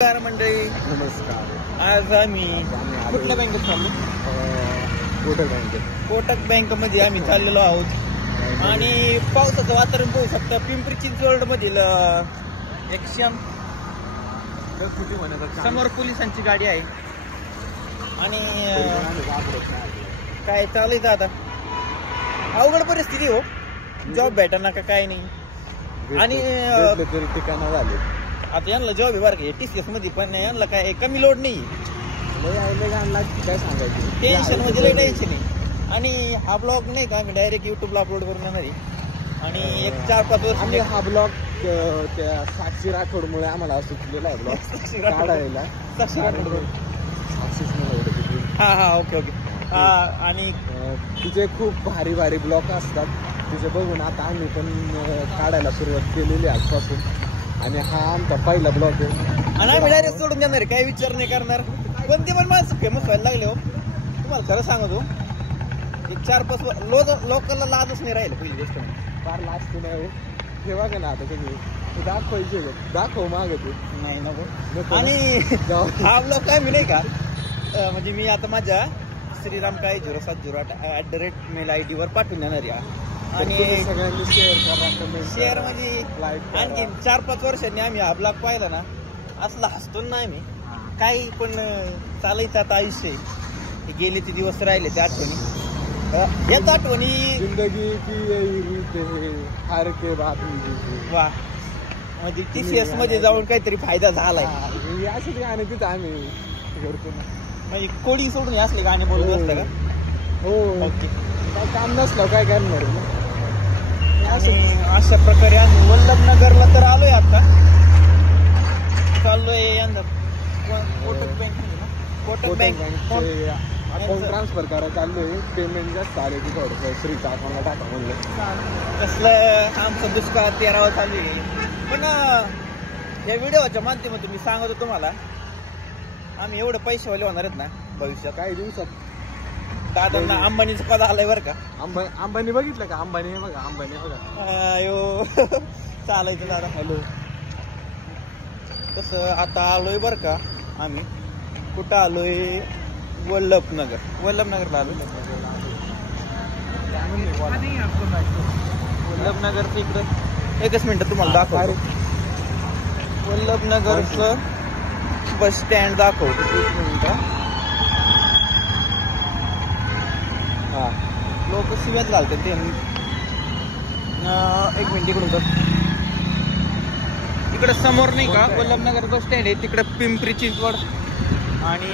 नमस्कार मंडळी. नमस्कार. आज आम्ही कुठल्या बँकेत चाललो? कोटक बँकेमध्ये आम्ही चाललेलो आहोत आणि पावसाचं वातावरण पाहू शकता. पिंपरी चिंचवड मधील समोर पोलिसांची गाडी आहे आणि काय चालू आता अवघड परिस्थिती हो. जॉब भेटाना का काय नाही आणि ठिकाणं झाले. आता यांना जॉब आहे बरं का TCS मध्ये, पण यांना काय कमी लोड नाही. काय सांगायचं, टेन्शन म्हणजे लय टेन्शन आहे. आणि हा ब्लॉग नाही का आम्ही डायरेक्ट युट्यूबला अपलोड करून येणार आहे आणि एक 4-5 वर्ष आम्ही हा ब्लॉग त्या साक्षी राठोडमुळे आम्हाला सुचलेला आहे ब्लॉग काढायला. हा ओके. आणि तिचे खूप भारी भारी ब्लॉग असतात. तिचे बघून आता आम्ही पण काढायला सुरुवात केलेली आजपासून आणि हा आमचा पहिला ब्लॉग आहे. आणि आम्ही डायरेक्ट सोडून देणार आहे, काही विचार नाही करणार. पण ते पण माणसं फेमस व्हायला लागले हो. तुम्हाला खरं सांगतो, एक 4-5 लोकांना लाजच नाही राहिलं. पहिली गोष्ट फार लास्ट नाही हे बघा ना. आता तुम्ही दाखवायचे दाखव मागे तू नाही नको. आणि हा ब्लॉग काय मी नाही का म्हणजे मी आता माझ्या श्रीराम काळे 0708 मेल ID वर पाठवून देणार आहे. आणि सगळ्यांनी शेअर म्हणजे आणखी 4-5 वर्षांनी आम्ही हा ब्लॉग पाहिला ना, असला हसतो ना आम्ही. काही पण चालायचं आता आयुष्य. गेले ते दिवस राहिले त्या आठवणी, याच आठवणी जिंदगी की हार के बाद वा. म्हणजे TCS मध्ये जाऊन काहीतरी फायदा झालाय. असे गाणे तिथं आम्ही करतो ना. म्हणजे कोडी सोडून असले गाणे बोलत असतं का? हो. काय काम नसलं काय करणार. अशा प्रकारे आम्ही वल्लभनगरला तर आलोय. आता चाललोय यंदा कोटक बँक अकाउंट ट्रान्सफर करायला चाललोय. पेमेंट जास्त आले की थोडं श्रीचा अकाउंटला टाका म्हणलं. कसलं आमचं दुष्काळात 13वा चालू आहे. पण या व्हिडिओच्या माध्यमातून मी सांगतो तुम्हाला, आम्ही एवढे पैसेवाले होणार आहेत ना भविष्यात. काही दिवसात दादांना अंबानीचं पद आलंय बरं का. अंबानी बघितलं का? अंबानी बघा, अंबानी बघा. अयो चालायचं दादा. हॅलो. तसं आता आलोय बरं का आम्ही. कुठं आलोय? वल्लभनगरला आलोय. वल्लभनगरचं इकडं एकच मिनिटं तुम्हाला दाखव. वल्लभनगरचं बस स्टँड दाखवतो. 1 मिनिट. हा लोक शिव्यात घालतात ते. 1 मिनिट इकडून तर इकडे समोर नाही का वल्लभनगर बस स्टँड आहे, तिकडे पिंपरी चिंचवड. आणि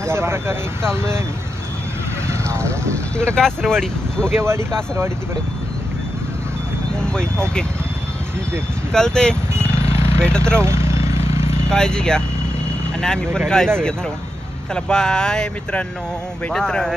अशा प्रकारे चाललोय आम्ही. तिकडे कासरवाडी, भोगेवाडी, कासरवाडी तिकडे मुंबई. ओके चालतंय. भेटत राहू, काळजी घ्या आणि आम्ही पण काळजी घेत राहू. चला बाय मित्रांनो, भेटत राहा.